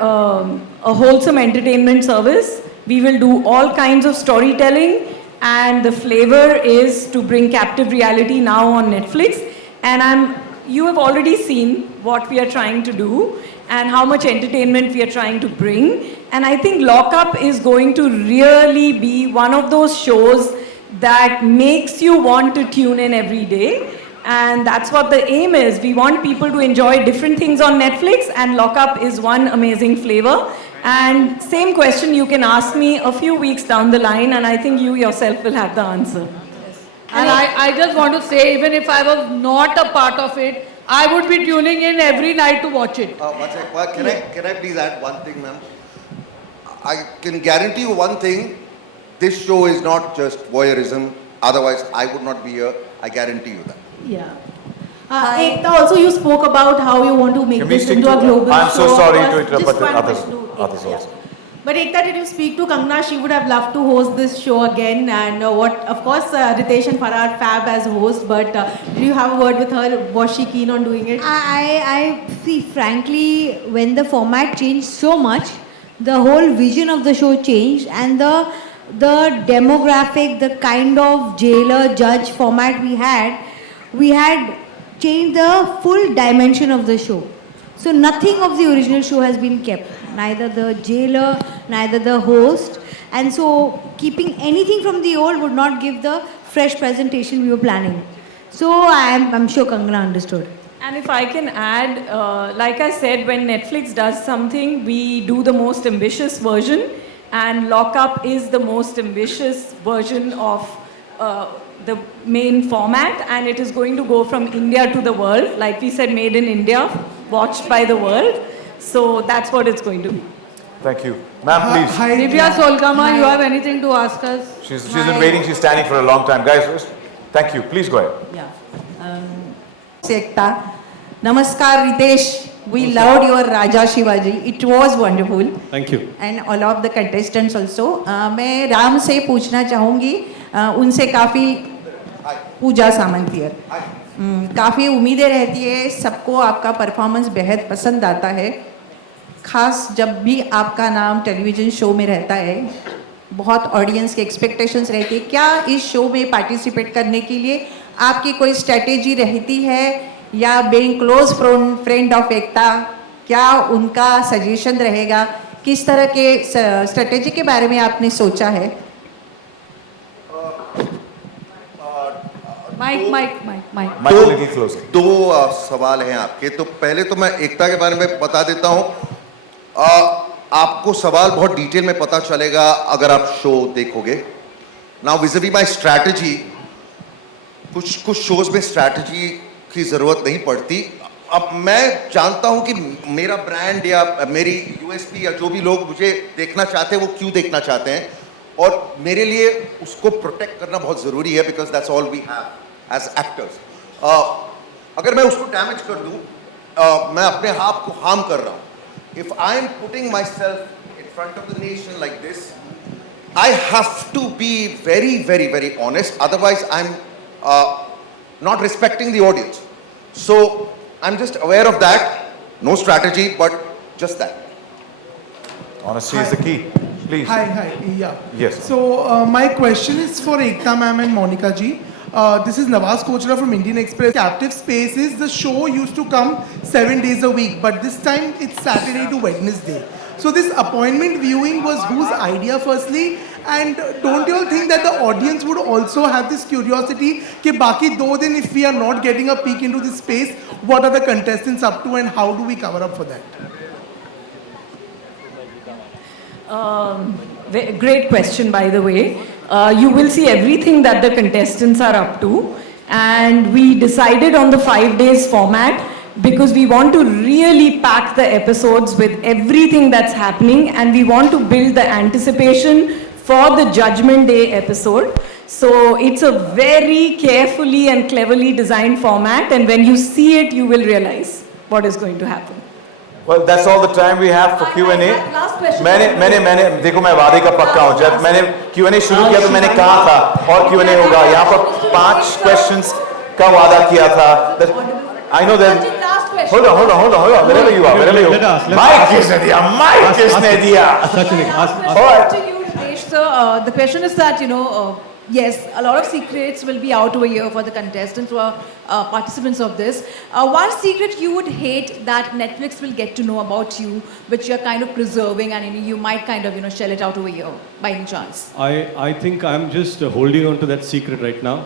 a wholesome entertainment service. We will do all kinds of storytelling, and the flavor is to bring captive reality now on Netflix. And you have already seen what we are trying to do and how much entertainment we are trying to bring. And I think Lockup is going to really be one of those shows that makes you want to tune in every day. And that's what the aim is. We want people to enjoy different things on Netflix, and Lockup is one amazing flavor. And same question you can ask me a few weeks down the line, and I think you yourself will have the answer. And I just want to say, even if I was not a part of it, I would be tuning in every night to watch it. One sec. Can I please add one thing, ma'am? I can guarantee you one thing. This show is not just voyeurism. Otherwise, I would not be here. I guarantee you that. Yeah. Ekta, also you spoke about how you want to make Can we this stick into to- a global I'm so show. sorry to Because interrupt, just but one others- question to others Ekta, yeah. also. But Ekta, did you speak to Kangana? She would have loved to host this show again. And of course, Ritesh and Farhad fab as host. But did you have a word with her? Was she keen on doing it? I see, frankly, when the format changed so much, the whole vision of the show changed, and the demographic, the kind of jailer judge format we had changed the full dimension of the show. So nothing of the original show has been kept, neither the jailer, neither the host, and so keeping anything from the old would not give the fresh presentation we were planning. So I'm sure Kangana understood. And if I can add, like I said, when Netflix does something, we do the most ambitious version, and Lockup is the most ambitious version of the main format, and it is going to go from India to the world. Like we said, made in India, watched by the world. So that's what it's going to be. Thank you. Ma'am, please. Divya Solkama, you have anything to ask us? She's been waiting, she's standing for a long time. Guys, thank you. Please go ahead. Yeah. Ekta. Namaskar, Ritesh. We loved your Raja Shivaji. It was wonderful. Thank you. And all of the contestants also. मैं राम से पूछना चाहूँगी. उनसे काफ़ी पूजा सामंतियर. काफ़ी उम्मीदें रहती है. सबको आपका परफॉर्मेंस बेहद पसंद आता है. खास जब भी आपका नाम टेलीविज़न शो में रहता है. बहुत ऑडियंस के एक्सपेक्टेशंस रहती है. क्या इस शो में पार्टिसिपेट करने के लिए आपकी कोई स्ट्रेटेजी रहती है, या बीइंग क्लोज फ्रेंड ऑफ एकता, क्या उनका सजेशन रहेगा, किस तरह के स्ट्रेटेजी के बारे में आपने सोचा है? दो सवाल हैं आपके. तो पहले तो मैं एकता के बारे में बता देता हूं. आपको सवाल बहुत डिटेल में पता चलेगा अगर आप शो देखोगे. नाउ विज़-अ-वी माय स्ट्रैटेजी, कुछ शोज में स्ट्रैटेजी की जरूरत नहीं पड़ती. अब मैं जानता हूं कि मेरा ब्रांड या मेरी यूएसपी या जो भी लोग मुझे देखना चाहते हैं वो क्यों देखना चाहते हैं, और मेरे लिए उसको प्रोटेक्ट करना बहुत जरूरी है, because that's all we have as actors. अगर मैं उसको डैमेज कर दूं, मैं अपने आप को हार्म कर रहा हूं. If I am putting myself in front of the nation like this, I have to be very very very honest, otherwise I am not respecting the audience. So I'm just aware of that. No strategy, but just that. Honesty is the key. Please. Hi, yeah. Yes. So my question is for Ekta ma'am and Monica ji. This is Nawaz Kochra from Indian Express. Captive Spaces, the show used to come 7 days a week, but this time it's Saturday to Wednesday. So this appointment viewing was whose idea firstly? And don't you all think that the audience would also have this curiosity कि बाकी 2 दिन if we are not getting a peek into this space, what are the contestants up to and how do we cover up for that? Great question, by the way. You will see everything that the contestants are up to, and we decided on the 5 days format because we want to really pack the episodes with everything that's happening, and we want to build the anticipation for the Judgment Day episode. So it's a very carefully and cleverly designed format, and when you see it, you will realize what is going to happen. Well, that's all the time we have for Q&A. मैंने देखो, मैं वादे का पक्का हूँ. जब मैंने Q&A शुरू किया तो मैंने कहा था और Q&A होगा. यहाँ पर 5 questions का वादा किया था. I know that. Hold on. Wherever you are. Mike किसने दिया? To you, Ritesh, sir, the question is that, Yes, a lot of secrets will be out over here for the contestants who are participants of this. One secret you would hate that Netflix will get to know about you, which you're kind of preserving, and you might kind of shell it out over here by any chance. I think I'm just holding on to that secret right now.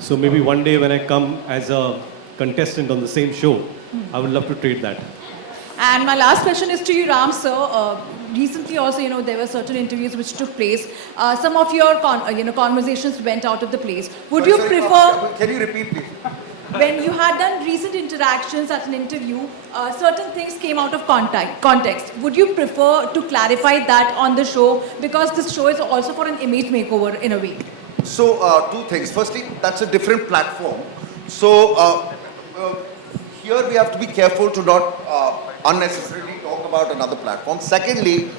So maybe one day when I come as a contestant on the same show, I would love to trade that. And my last question is to you, Ram sir. Recently also, there were certain interviews which took place. Some of your conversations went out of the place. Would you prefer... Can you repeat, please? When you had done recent interactions at an interview, certain things came out of context. Would you prefer to clarify that on the show? Because this show is also for an image makeover in a way. So, two things. Firstly, that's a different platform. So, here we have to be careful to not unnecessarily talk about another platform. Secondly,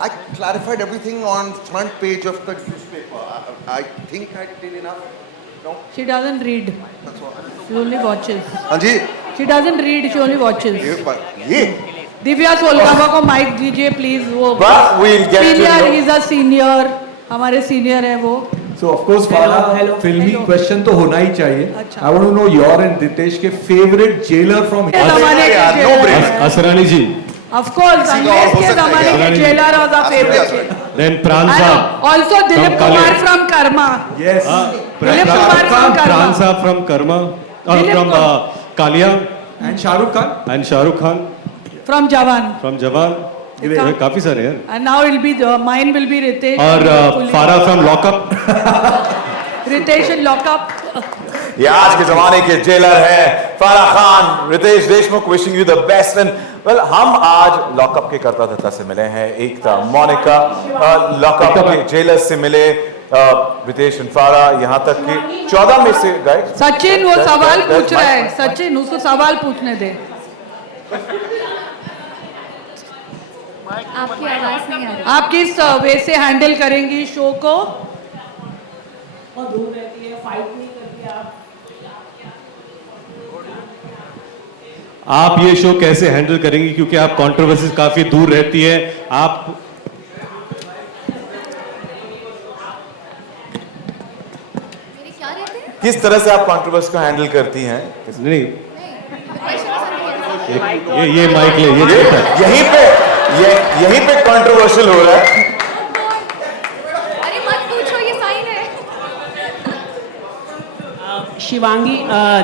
I clarified everything on front page of the newspaper. I think I did enough. No? She doesn't read. That's all. She only watches. Anji, She doesn't read, she only watches. ये दिव्या सोलकामा को mic दीजिए please वो But we'll get to senior know. Is a senior हमारे senior है वो So of course, Farah, filmy question तो होना ही चाहिए. I want to know your and Ritesh के favorite jailer from जमाने के no jailer brainer. Asrani ji. Of course अंग्रेज के जमाने के जेलर और the favourite Then Pran Saab. Also Dilip From Kumar Kale. From Karma Yes. Dilip Kumar from Pran Karma Saab from Karma. Dilip From Kalia. And Shah Rukh Khan. And Shah Rukh Khan from Jawan from Jawan. ये काफी सारे हैं. And now will be mine will be Riteish और Farah from Lockup. Riteish in lockup ये आज के जमाने के जेलर हैं Farah Khan, Riteish Deshmukh. Wishing you the best. And well, हम आज लॉकअप के कर्ता धर्ता से मिले हैं. एकता, मोनिका, लॉकअप के जेलर से मिले. रितेश एंड फारा, यहाँ तक कि 14 में से गए. सचिन वो सवाल पूछ रहा है. सचिन उसको सवाल पूछने दे. आपकी आवाज नहीं आ रही. आप किस वे से हैंडल करेंगी शो को? आप ये शो कैसे हैंडल करेंगी, क्योंकि आप कंट्रोवर्सी काफी दूर रहती है. आप मेरे क्या रहते हैं? किस तरह से आप कंट्रोवर्सी को हैंडल करती हैं? नहीं, ये माइक ले, ये छोटा है. यहीं पे कंट्रोवर्शियल हो रहा है. अरे मत पूछो, ये साइन है. शिवांगी,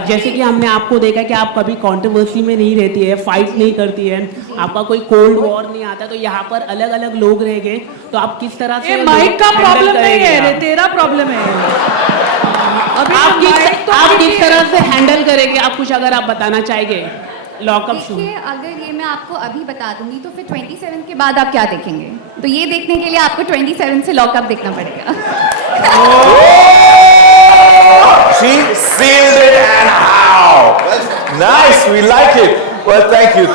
जैसे कि हमने आपको देखा कि आप कभी कंट्रोवर्सी में नहीं रहती है, फाइट नहीं करती है, आपका कोई कोल्ड वॉर नहीं आता, तो यहाँ पर अलग अलग लोग रहेंगे, तो आप किस तरह से ये माइक का प्रॉब्लम नहीं है रे, तेरा प्रॉब्लम है. अभी आप किस तरह से हैंडल करेंगे? आप कुछ अगर आप बताना चाहेंगे लॉकअप शो. देखिए, अगर ये मैं आपको अभी बता दूंगी तो फिर 27 के बाद आप क्या देखेंगे? तो ये देखने के लिए आपको 27 से लॉकअप देखना पड़ेगा. She sealed it, and how? Nice, we like it. Well, thank you.